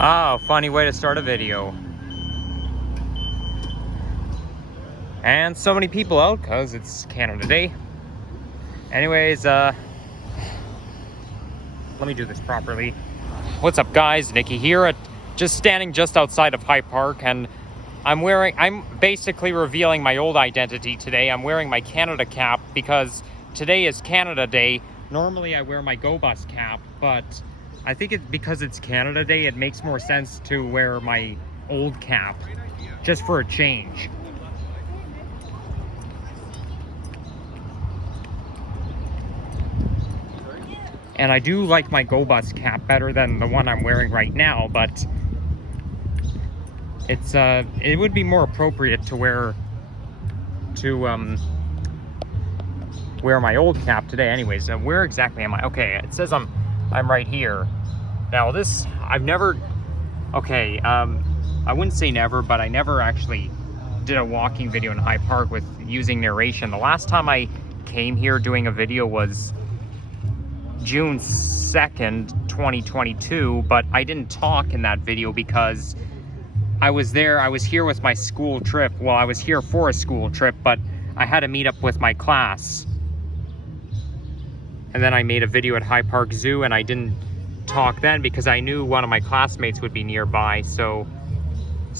Oh, funny way to start a video. And so many people out because it's Canada Day. Anyways, let me do this properly. What's up, guys? Nikki here, just standing just outside of High Park, and I'm basically revealing my old identity today. I'm wearing my Canada cap because today is Canada Day. Normally I wear my Go Bus cap, but I think because it's Canada Day, it makes more sense to wear my old cap, just for a change. And I do like my Go Bus cap better than the one I'm wearing right now, but it would be more appropriate to wear my old cap today. Anyways, where exactly am I? Okay, it says I'm right here. Now this, I've never, okay, I wouldn't say never, but I never actually did a walking video in High Park with using narration. The last time I came here doing a video was June 2nd, 2022, but I didn't talk in that video because I was here with my school trip. Well, I was here for a school trip, but I had to meet up with my class. And then I made a video at High Park Zoo, and I didn't talk then because I knew one of my classmates would be nearby. So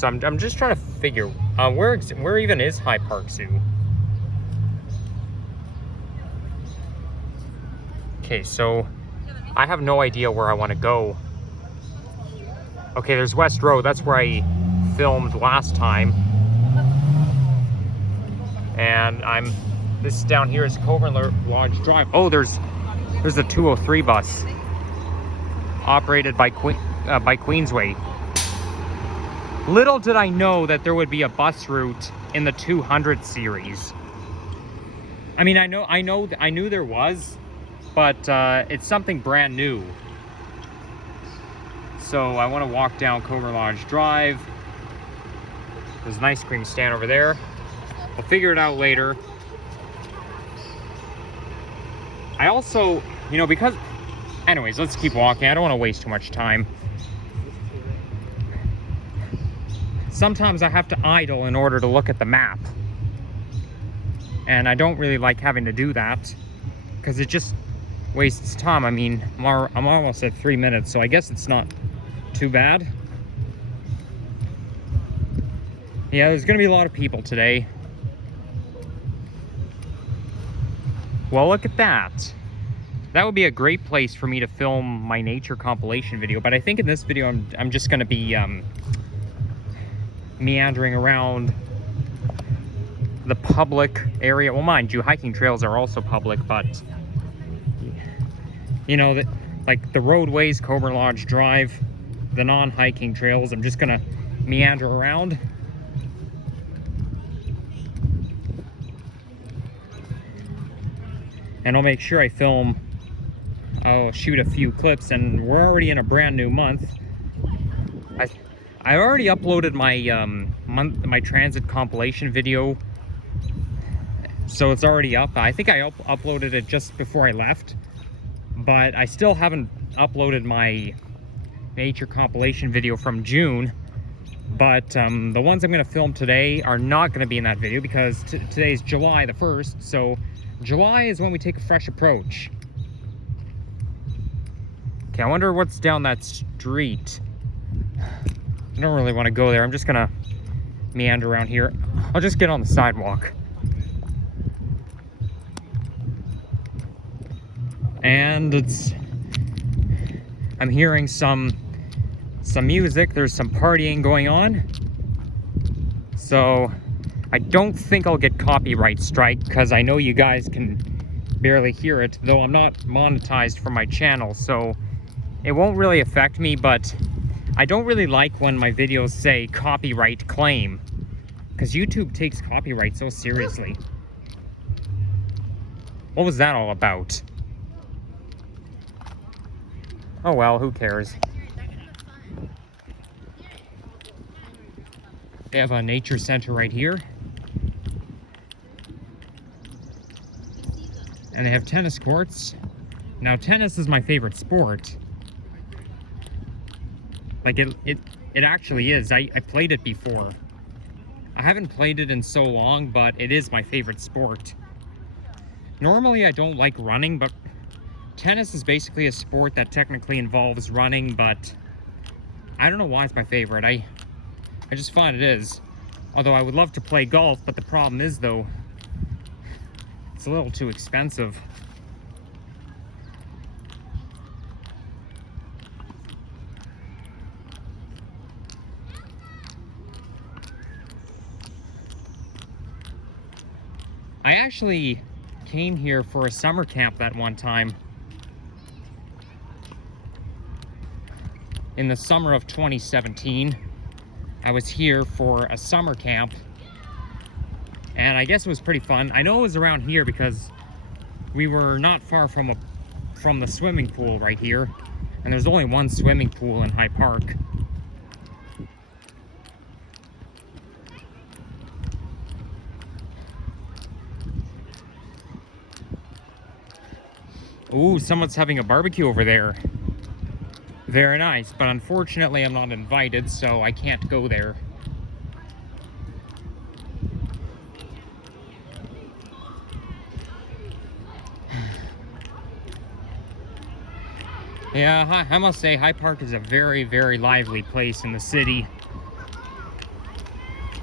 I'm just trying to figure where even is High Park Zoo? Okay, so I have no idea where I want to go. Okay, there's West Road. That's where I filmed last time. And this down here is Colborne Lodge Drive. Oh, there's the 203 bus operated by Queensway. Little did I know that there would be a bus route in the 200 series. I mean, I knew there was, but it's something brand new. So I want to walk down Colborne Lodge Drive. There's an ice cream stand over there. We'll figure it out later. I also, because... Anyways, let's keep walking. I don't want to waste too much time. Sometimes I have to idle in order to look at the map. And I don't really like having to do that, because it just wastes time. I mean, I'm almost at 3 minutes, so I guess it's not too bad. Yeah, there's gonna be a lot of people today. Well, look at that. That would be a great place for me to film my nature compilation video, but I think in this video I'm just gonna be meandering around the public area. Well, mind you, hiking trails are also public, but like the roadways, Colborne Lodge Drive, the non-hiking trails, I'm just gonna meander around. And I'll make sure I'll shoot a few clips, and we're already in a brand new month. I already uploaded my transit compilation video, so it's already up. I think I uploaded it just before I left, but I still haven't uploaded my nature compilation video from June. But the ones I'm going to film today are not going to be in that video because today's July the 1st, so July is when we take a fresh approach. Okay, I wonder what's down that street. I don't really want to go there. I'm just gonna meander around here. I'll just get on the sidewalk. And I'm hearing some music. There's some partying going on. So I don't think I'll get copyright strike because I know you guys can barely hear it, though I'm not monetized for my channel, so it won't really affect me. But I don't really like when my videos say copyright claim, because YouTube takes copyright so seriously. What was that all about? Oh well, who cares? They have a nature center right here. And they have tennis courts. Now, tennis is my favorite sport. Like it actually is. I played it before. I haven't played it in so long, but it is my favorite sport. Normally I don't like running, but tennis is basically a sport that technically involves running, but I don't know why it's my favorite. I just find it is. Although I would love to play golf, but the problem is though, it's a little too expensive. I actually came here for a summer camp that one time. In the summer of 2017, I was here for a summer camp, and I guess it was pretty fun. I know it was around here because we were not far from the swimming pool right here, and there's only one swimming pool in High Park. Ooh, someone's having a barbecue over there. Very nice, but unfortunately I'm not invited, so I can't go there. Yeah, I must say High Park is a very, very lively place in the city.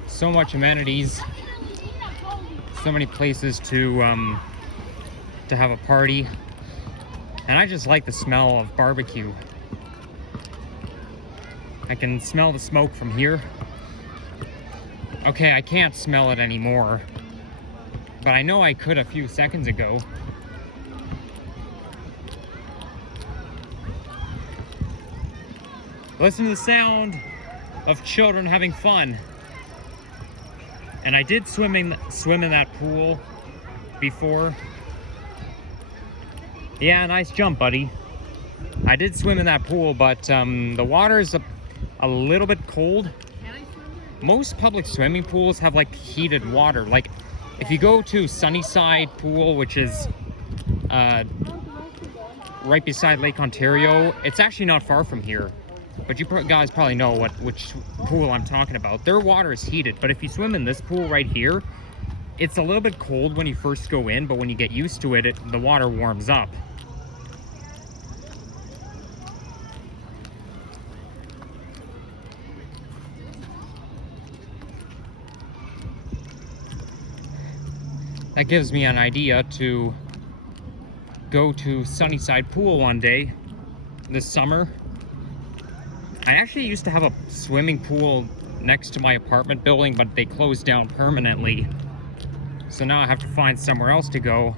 So much amenities, so many places to have a party, and I just like the smell of barbecue. I can smell the smoke from here. Okay, I can't smell it anymore, but I know I could a few seconds ago. Listen to the sound of children having fun. And I did swim in that pool before. Yeah, nice jump, buddy. I did swim in that pool, but the water is a little bit cold. Most public swimming pools have like heated water. Like if you go to Sunnyside Pool, which is right beside Lake Ontario, it's actually not far from here. But you guys probably know which pool I'm talking about. Their water is heated, but if you swim in this pool right here, it's a little bit cold when you first go in, but when you get used to it, the water warms up. That gives me an idea to go to Sunnyside Pool one day this summer. I actually used to have a swimming pool next to my apartment building, but they closed down permanently. So now I have to find somewhere else to go.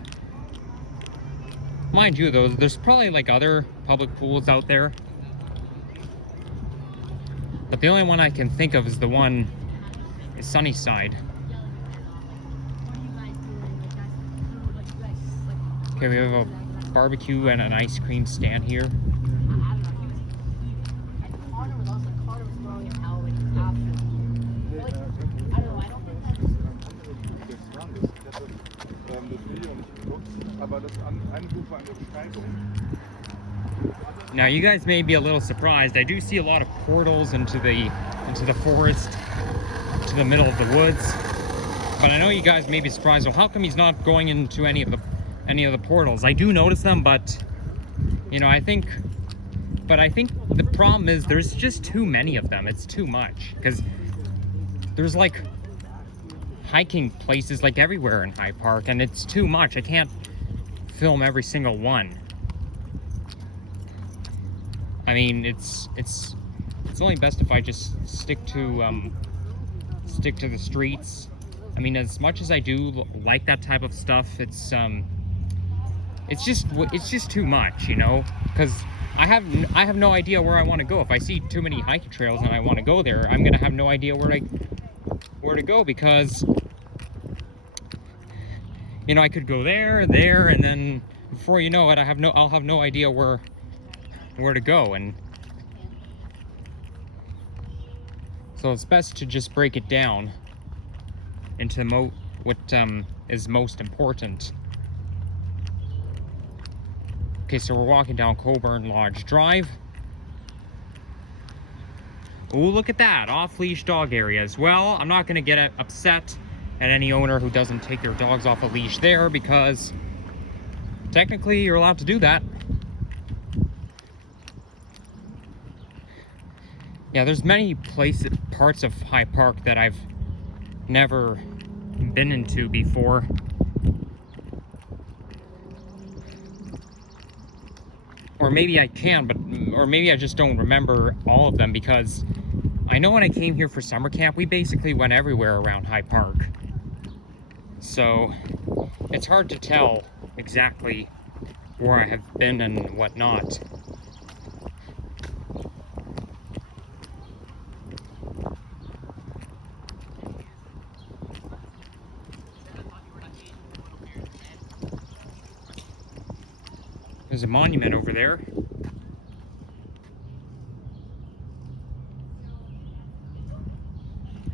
Mind you though, there's probably like other public pools out there, but the only one I can think of is the one in Sunnyside. Okay, we have a barbecue and an ice cream stand here. Now you guys may be a little surprised. I do see a lot of portals into the forest, to the middle of the woods. But I know you guys may be surprised. Well, how come he's not going into any of the portals? I do notice them, but you know, I think the problem is there's just too many of them. It's too much, because there's like hiking places like everywhere in High Park, and it's too much. I can't film every single one. I mean, it's only best if I just stick to the streets. I mean, as much as I do like that type of stuff, it's just too much, you know, because I have no idea where I want to go. If I see too many hiking trails and I want to go there, I'm gonna have no idea where to go, because you know, I could go there, and then before you know it, I'll have no idea where to go. And so it's best to just break it down into what is most important. Okay, so we're walking down Colborne Lodge Drive. Oh, look at that, off-leash dog areas. Well, I'm not gonna get upset at any owner who doesn't take their dogs off a leash there, because technically you're allowed to do that. Yeah, there's many parts of High Park that I've never been into before. Or maybe I can, or maybe I just don't remember all of them, because I know when I came here for summer camp, we basically went everywhere around High Park. So it's hard to tell exactly where I have been and whatnot. There's a monument over there.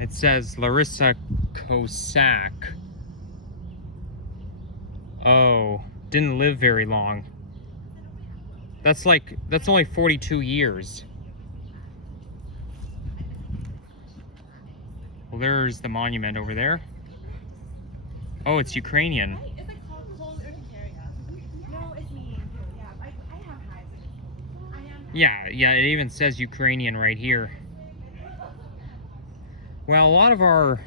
It says Larissa Cossack. Oh, didn't live very long. That's only 42 years. Well, there's the monument over there. Oh, it's Ukrainian. Yeah, it even says Ukrainian right here. Well, a lot of our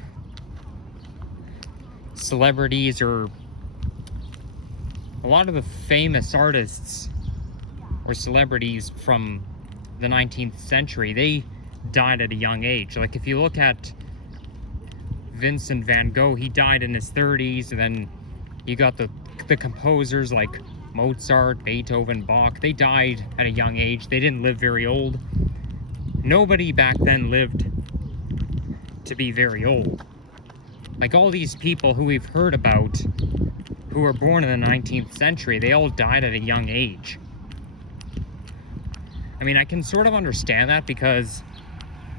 celebrities, or a lot of the famous artists or celebrities from the 19th century, they died at a young age. Like if you look at Vincent van Gogh, he died in his 30s, and then you got the composers like Mozart, Beethoven, Bach. They died at a young age. They didn't live very old. Nobody back then lived to be very old. Like all these people who we've heard about who were born in the 19th century, they all died at a young age. I mean, I can sort of understand that, because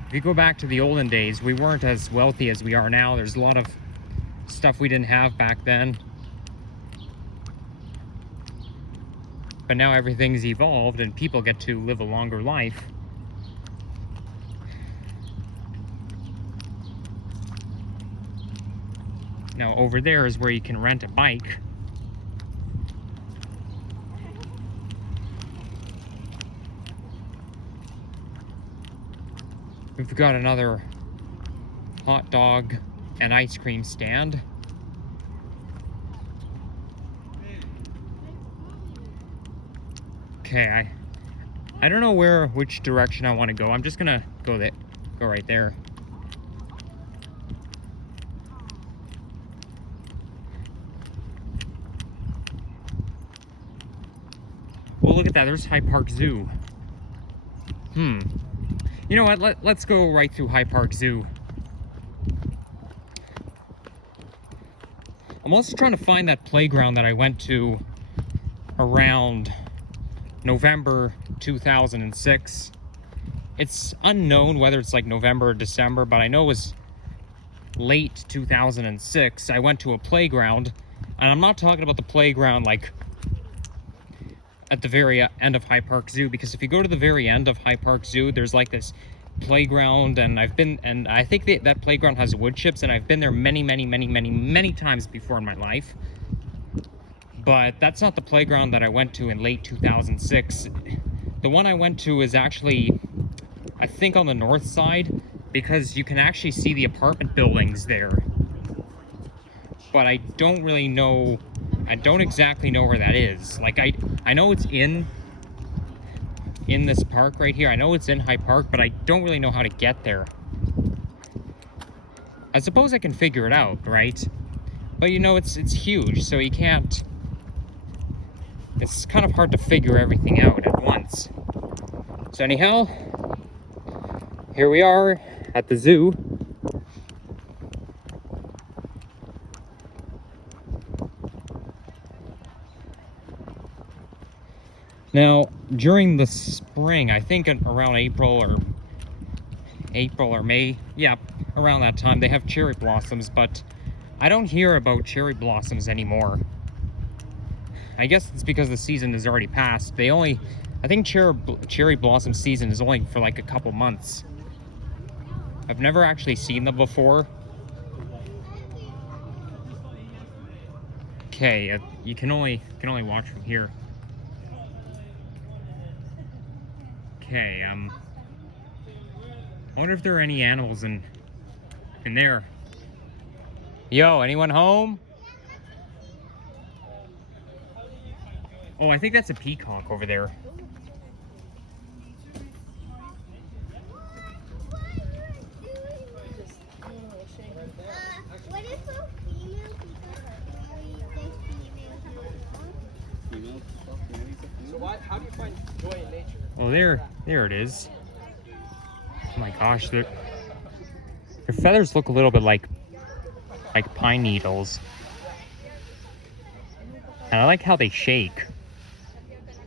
if you go back to the olden days, we weren't as wealthy as we are now. There's a lot of stuff we didn't have back then. But now everything's evolved and people get to live a longer life. Now over there is where you can rent a bike. We've got another hot dog and ice cream stand. Okay, I don't know which direction I want to go. I'm just gonna go right there. Well, look at that. There's High Park Zoo. You know what? Let's go right through High Park Zoo. I'm also trying to find that playground that I went to around November 2006. It's unknown whether it's like November or December, but I know it was late 2006. I went to a playground, and I'm not talking about the playground like at the very end of High Park Zoo, because if you go to the very end of High Park Zoo, there's like this playground, and I think that playground has wood chips, and I've been there many times before in my life. But that's not the playground that I went to in late 2006. The one I went to is actually, I think, on the north side, because you can actually see the apartment buildings there. But I don't really know, I don't exactly know where that is. Like, I know it's in this park right here. I know it's in High Park, but I don't really know how to get there. I suppose I can figure it out, right? But you know, it's huge, so you can't... It's kind of hard to figure everything out at once. So anyhow, here we are at the zoo. Now, during the spring, I think around April or May, yeah, around that time, they have cherry blossoms, but I don't hear about cherry blossoms anymore. I guess it's because the season is already passed. I think cherry blossom season is only for like a couple months. I've never actually seen them before. Okay, you can only watch from here. Okay, I wonder if there are any animals in there. Yo, anyone home? Oh, I think that's a peacock over there. What if a female peacock? So how do you find joy in nature? Oh, there it is. Oh my gosh, their feathers look a little bit like pine needles. And I like how they shake. That's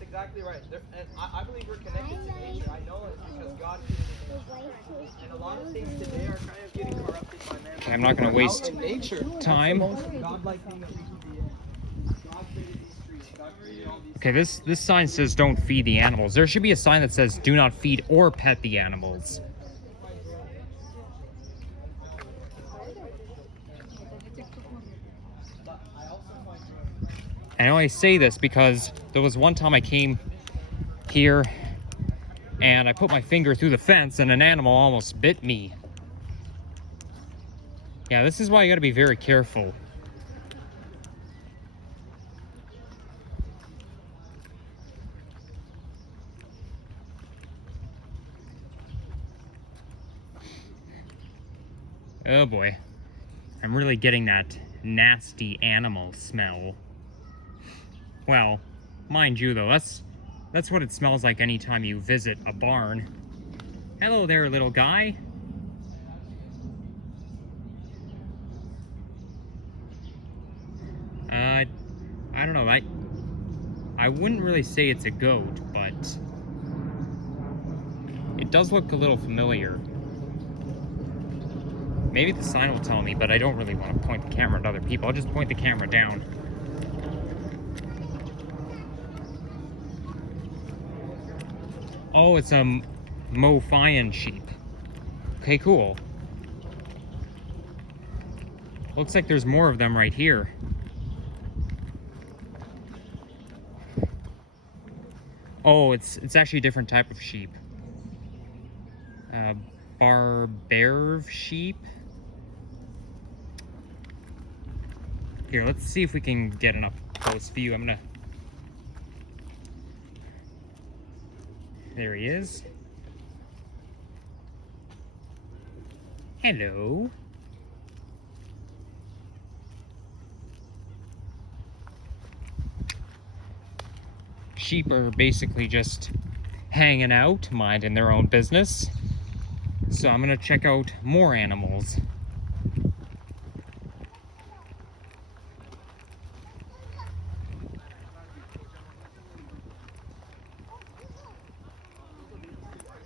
exactly right. And I believe we're connected to nature. I know it because God created nature. And a lot of things today are kind of getting corrupted by man. Okay, I'm not going to waste time. God like thing that we can be in. God created these trees. God created all these. Okay, this sign says don't feed the animals. There should be a sign that says do not feed or pet the animals. And I only say this because there was one time I came here and I put my finger through the fence and an animal almost bit me. Yeah, this is why you gotta be very careful. Oh boy, I'm really getting that nasty animal smell. Well, mind you though, that's what it smells like anytime you visit a barn. Hello there, little guy. I don't know, I wouldn't really say it's a goat, but it does look a little familiar. Maybe the sign will tell me, but I don't really want to point the camera at other people. I'll just point the camera down. Oh, it's a Mophian sheep. Okay, cool. Looks like there's more of them right here. Oh, it's actually a different type of sheep. Barberv sheep. Here, let's see if we can get an up close view. There he is. Hello. Sheep are basically just hanging out, minding their own business. So I'm gonna check out more animals.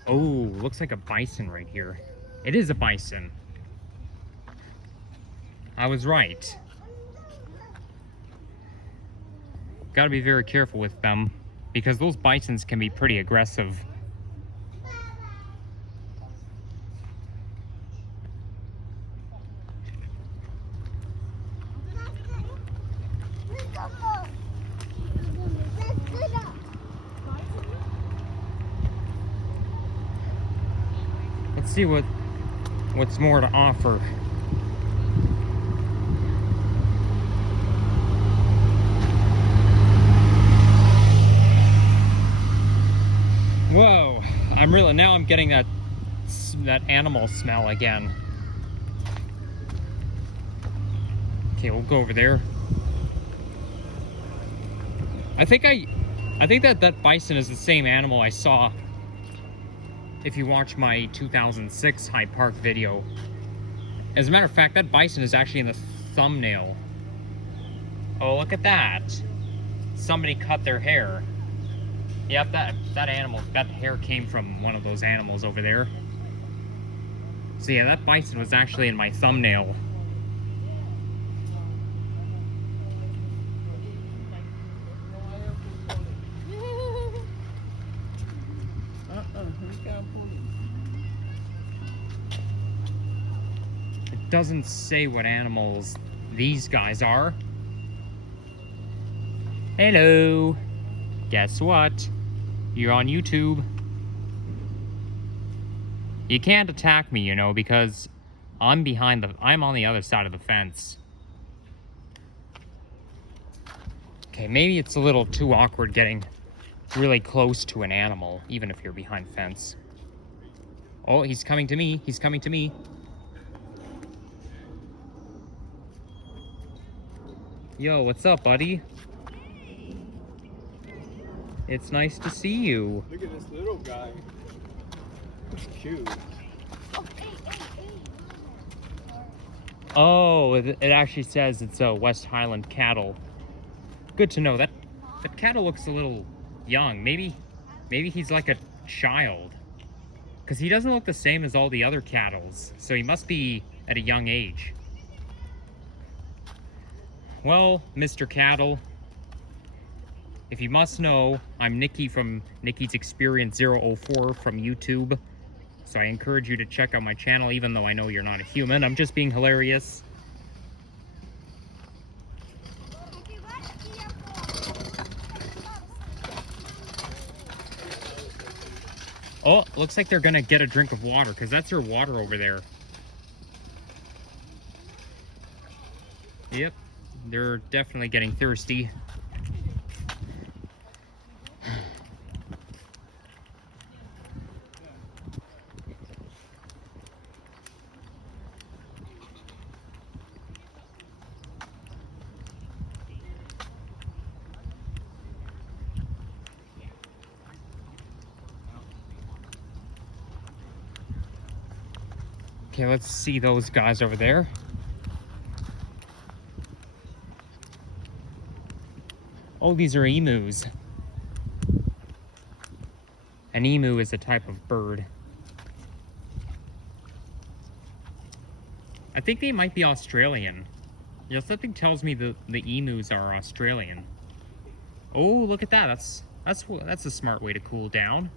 Oh, looks like a bison right here. It is a bison. I was right. Gotta be very careful with them because those bisons can be pretty aggressive. Let's see what's more to offer. Whoa, now I'm getting that animal smell again. Okay, we'll go over there. I think that bison is the same animal I saw if you watch my 2006 Hyde Park video. As a matter of fact, that bison is actually in the thumbnail. Oh, look at that. Somebody cut their hair. Yep, that hair came from one of those animals over there. So yeah, that bison was actually in my thumbnail. doesn't say what animals these guys are. Hello. Guess what? You're on YouTube. You can't attack me, you know, because I'm on the other side of the fence. Okay, maybe it's a little too awkward getting really close to an animal, even if you're behind fence. Oh, he's coming to me. He's coming to me. Yo, what's up, buddy? It's nice to see you. Look at this little guy. It's cute. Oh, it actually says it's a West Highland cattle. Good to know. That cattle looks a little young. Maybe he's like a child. Because he doesn't look the same as all the other cattles. So he must be at a young age. Well, Mr. Cattle, if you must know, I'm Nikki from Nikki's Experience 004 from YouTube. So I encourage you to check out my channel, even though I know you're not a human. I'm just being hilarious. Oh, looks like they're gonna get a drink of water, because that's their water over there. Yep, they're definitely getting thirsty. Okay, let's see those guys over there. Oh, these are emus. An emu is a type of bird. I think they might be Australian. You know, something tells me the emus are Australian. Oh, look at that. That's a smart way to cool down.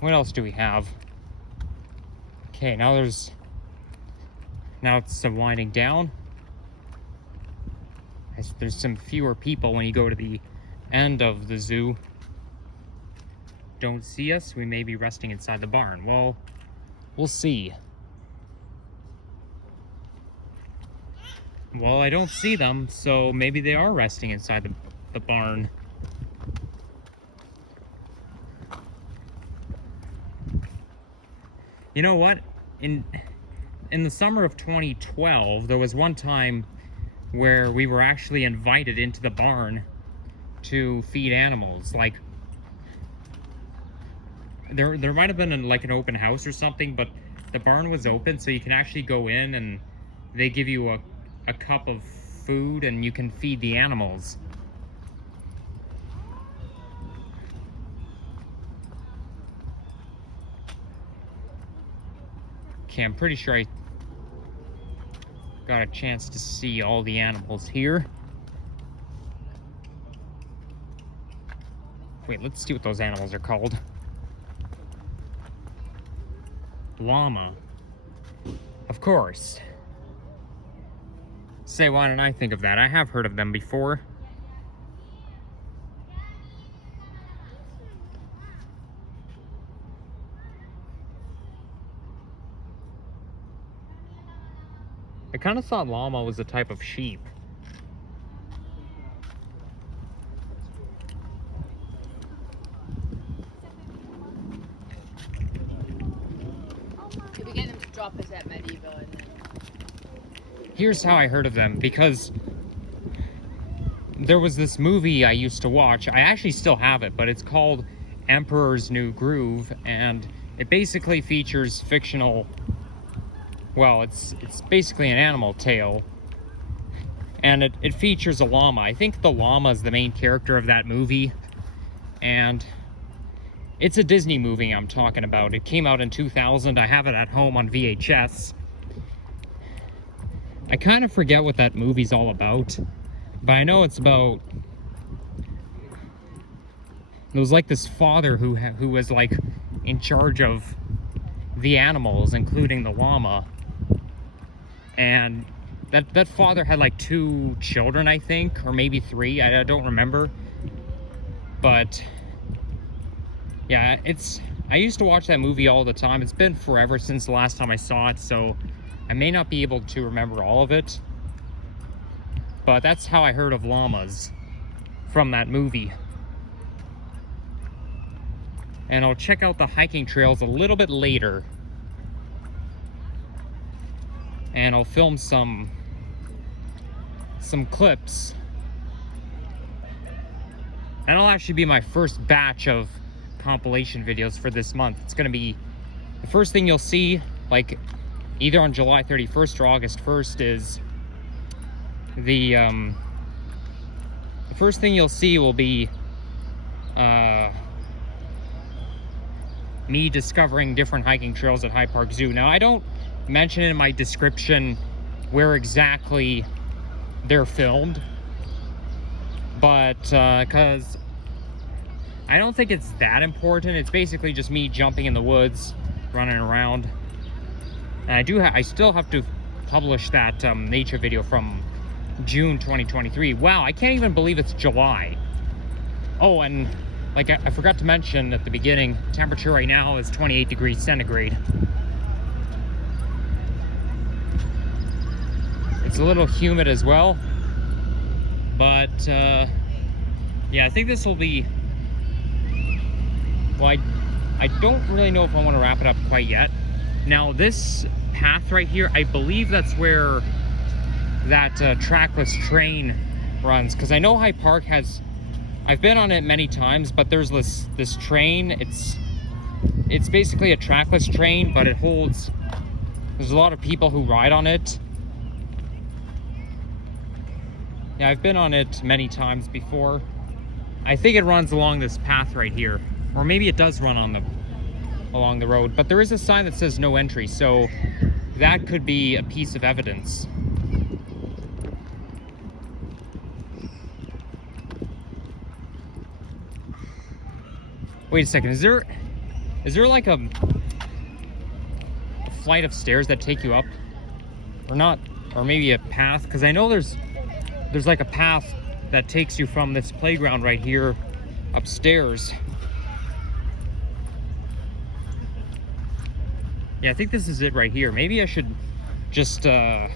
What else do we have? Okay, now it's winding down. There's some fewer people when you go to the end of the zoo. Don't see us, we may be resting inside the barn. Well, we'll see. Well, I don't see them, so maybe they are resting inside the barn. You know what? In the summer of 2012, there was one time where we were actually invited into the barn to feed animals. Like, there might have been like an open house or something, but the barn was open, so you can actually go in and they give you a cup of food and you can feed the animals. Okay, I'm pretty sure I got a chance to see all the animals here. Wait, let's see what those animals are called. Llama. Of course. Say, why didn't I think of that? I have heard of them before. I kind of thought llama was a type of sheep. Did we get them to drop us at Medieval? And then... Here's how I heard of them, because there was this movie I used to watch. I actually still have it, but it's called Emperor's New Groove, and it basically features fictional... Well, it's basically an animal tale. And it features a llama. I think the llama is the main character of that movie. And it's a Disney movie I'm talking about. It came out in 2000. I have it at home on VHS. I kind of forget what that movie's all about. But I know it's about... It was like this father who was like in charge of the animals, including the llama. And that father had like 2 children, I think, or maybe 3. I don't remember. But yeah, I used to watch that movie all the time. It's been forever since the last time I saw it, so I may not be able to remember all of it. But that's how I heard of llamas, from that movie. And I'll check out the hiking trails a little bit later. And I'll film some clips. That'll actually be my first batch of compilation videos for this month. It's gonna be, the first thing you'll see, like either on July 31st or August 1st, is the first thing you'll see will be me discovering different hiking trails at High Park Zoo. Now, I don't mention in my description where exactly they're filmed, but because I don't think it's that important. It's basically just me jumping in the woods, running around. And I still have to publish that nature video from June 2023. Wow, I can't even believe it's July. Oh, and like I forgot to mention at the beginning, temperature right now is 28 degrees centigrade. It's a little humid as well, but yeah, I think this will be, well, I don't really know if I want to wrap it up quite yet. Now, this path right here, I believe that's where that trackless train runs, because I know High Park has, I've been on it many times, but there's this train. It's basically a trackless train, but there's a lot of people who ride on it. Yeah, I've been on it many times before. I think it runs along this path right here, or maybe it does run along the road, but there is a sign that says no entry, so that could be a piece of evidence. Wait a second, is there like a flight of stairs that take you up? Or not, or maybe a path? Because I know there's like a path that takes you from this playground right here upstairs. Yeah, I think this is it right here. Maybe I should just end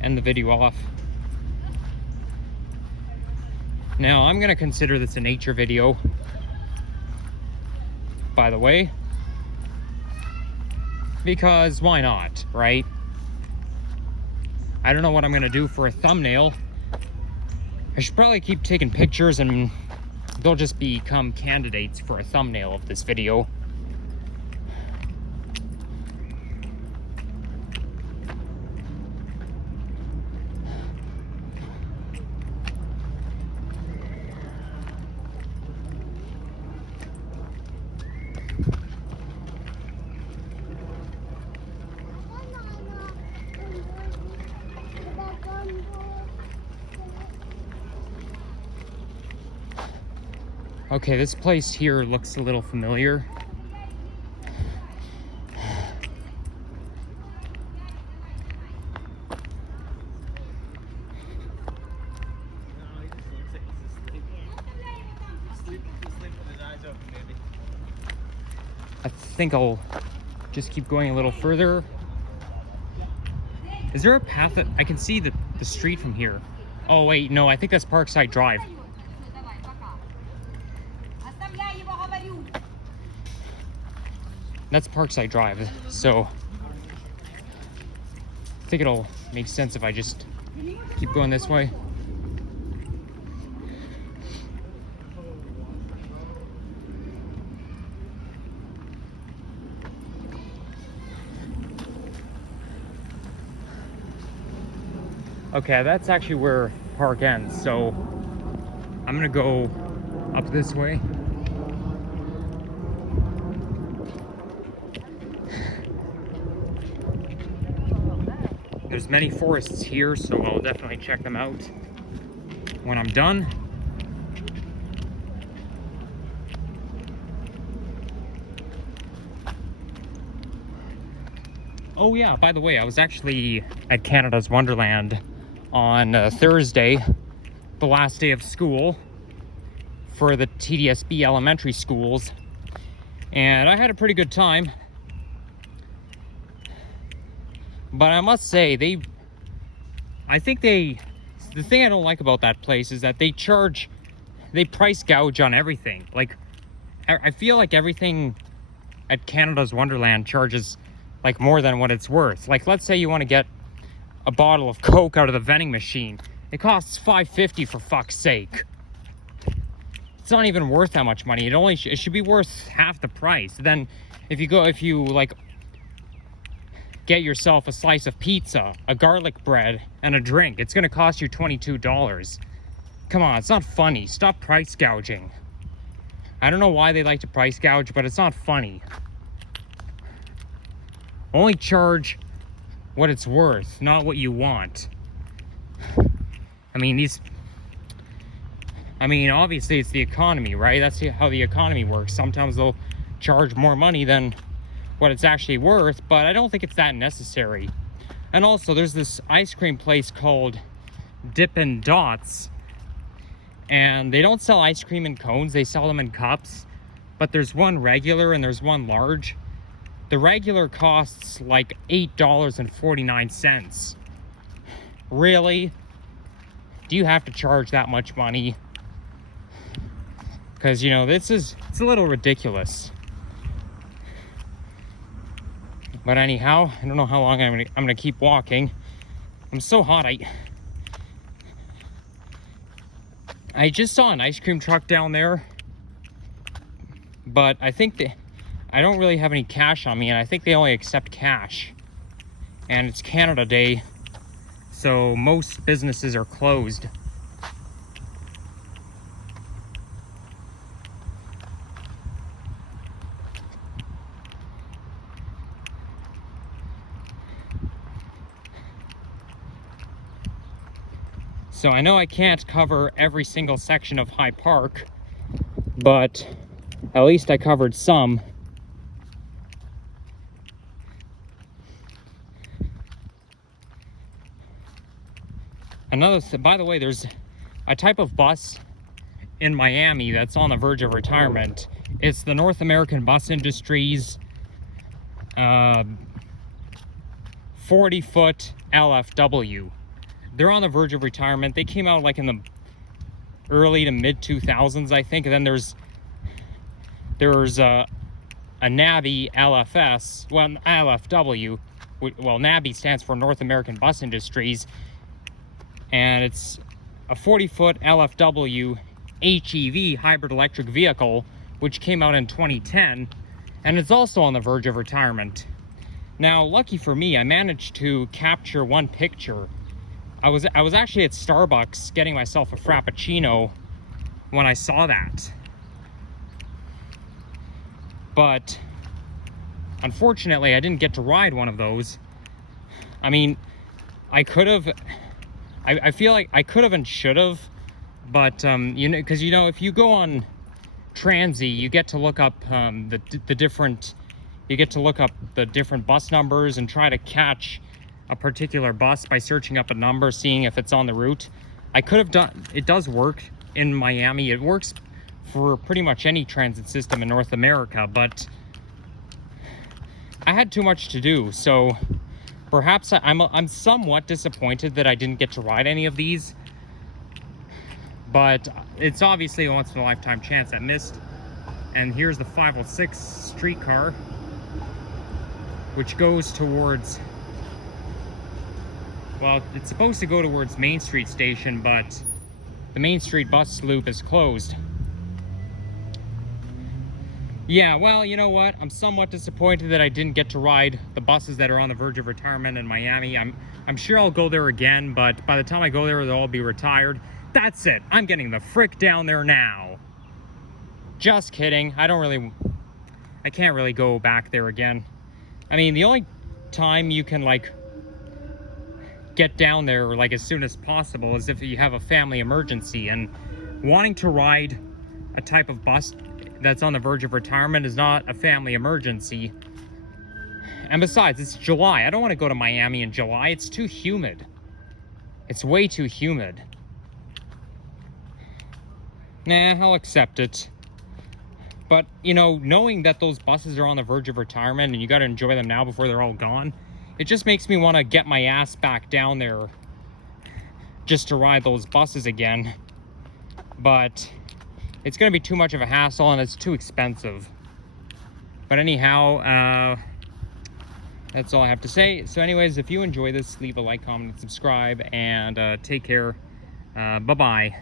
the video off. Now, I'm gonna consider this a nature video, by the way, because why not, right? I don't know what I'm gonna do for a thumbnail. I should probably keep taking pictures and they'll just become candidates for a thumbnail of this video. Okay, this place here looks a little familiar. I think I'll just keep going a little further. Is there a path that I can see the street from here? Oh wait, no, I think that's Parkside Drive. That's Parkside Drive, so I think it'll make sense if I just keep going this way. Okay, that's actually where park ends. So I'm gonna go up this way. There's many forests here, so I'll definitely check them out when I'm done. Oh yeah, by the way, I was actually at Canada's Wonderland on Thursday, the last day of school for the TDSB elementary schools, and I had a pretty good time. But I must say, the thing I don't like about that place is that they price gouge on everything. Like, I feel like everything at Canada's Wonderland charges like more than what it's worth. Like, let's say you want to get a bottle of Coke out of the vending machine. It costs $5.50 for fuck's sake. It's not even worth that much money. It should be worth half the price. Then if you like get yourself a slice of pizza, a garlic bread, and a drink, it's gonna cost you $22. Come on, it's not funny. Stop price gouging. I don't know why they like to price gouge, but it's not funny. Only charge what it's worth, not what you want. I mean, obviously it's the economy, right? That's how the economy works. Sometimes they'll charge more money than what it's actually worth, but I don't think it's that necessary. And also, there's this ice cream place called Dippin' Dots, and they don't sell ice cream in cones, they sell them in cups, but there's one regular and there's one large. The regular costs like $8.49. Really? Do you have to charge that much money? Because, you know, it's a little ridiculous. But anyhow, I don't know how long I'm gonna keep walking. I'm so hot. I just saw an ice cream truck down there, but I think I don't really have any cash on me, and I think they only accept cash. And it's Canada Day, so most businesses are closed. So I know I can't cover every single section of High Park, but at least I covered some. By the way, there's a type of bus in Miami that's on the verge of retirement. It's the North American Bus Industries 40-foot LFW. They're on the verge of retirement. They came out like in the early to mid 2000s, I think. And then there's a NABI LFS, well, LFW. Well, NABI stands for North American Bus Industries, and it's a 40-foot LFW HEV, hybrid electric vehicle, which came out in 2010, and it's also on the verge of retirement. Now, lucky for me, I managed to capture one picture. I was actually at Starbucks getting myself a Frappuccino when I saw that. But unfortunately, I didn't get to ride one of those. I mean, I could have. I feel like I could have and should have, but you know, because you know, if you go on Transy, you get to look up the different. You get to look up the different bus numbers and try to catch a particular bus by searching up a number, seeing if it's on the route. I could have done. It does work in Miami. It works for pretty much any transit system in North America, but I had too much to do, so perhaps I'm somewhat disappointed that I didn't get to ride any of these, but it's obviously a once-in-a-lifetime chance I missed. And here's the 506 streetcar, which goes towards, well, it's supposed to go towards Main Street Station, but the Main Street bus loop is closed. Yeah, well, you know what? I'm somewhat disappointed that I didn't get to ride the buses that are on the verge of retirement in Miami. I'm sure I'll go there again, but by the time I go there, they'll all be retired. That's it. I'm getting the frick down there now. Just kidding. I can't really go back there again. I mean, the only time you can, like, get down there, like, as soon as possible is if you have a family emergency, and wanting to ride a type of bus that's on the verge of retirement is not a family emergency. And besides, it's July. I don't want to go to Miami in July. It's too humid. It's way too humid. Nah, I'll accept it. But, you know, knowing that those buses are on the verge of retirement and you got to enjoy them now before they're all gone, it just makes me want to get my ass back down there just to ride those buses again. But it's going to be too much of a hassle and it's too expensive. But anyhow, that's all I have to say. So anyways, if you enjoy this, leave a like, comment, and subscribe, and take care. Bye-bye.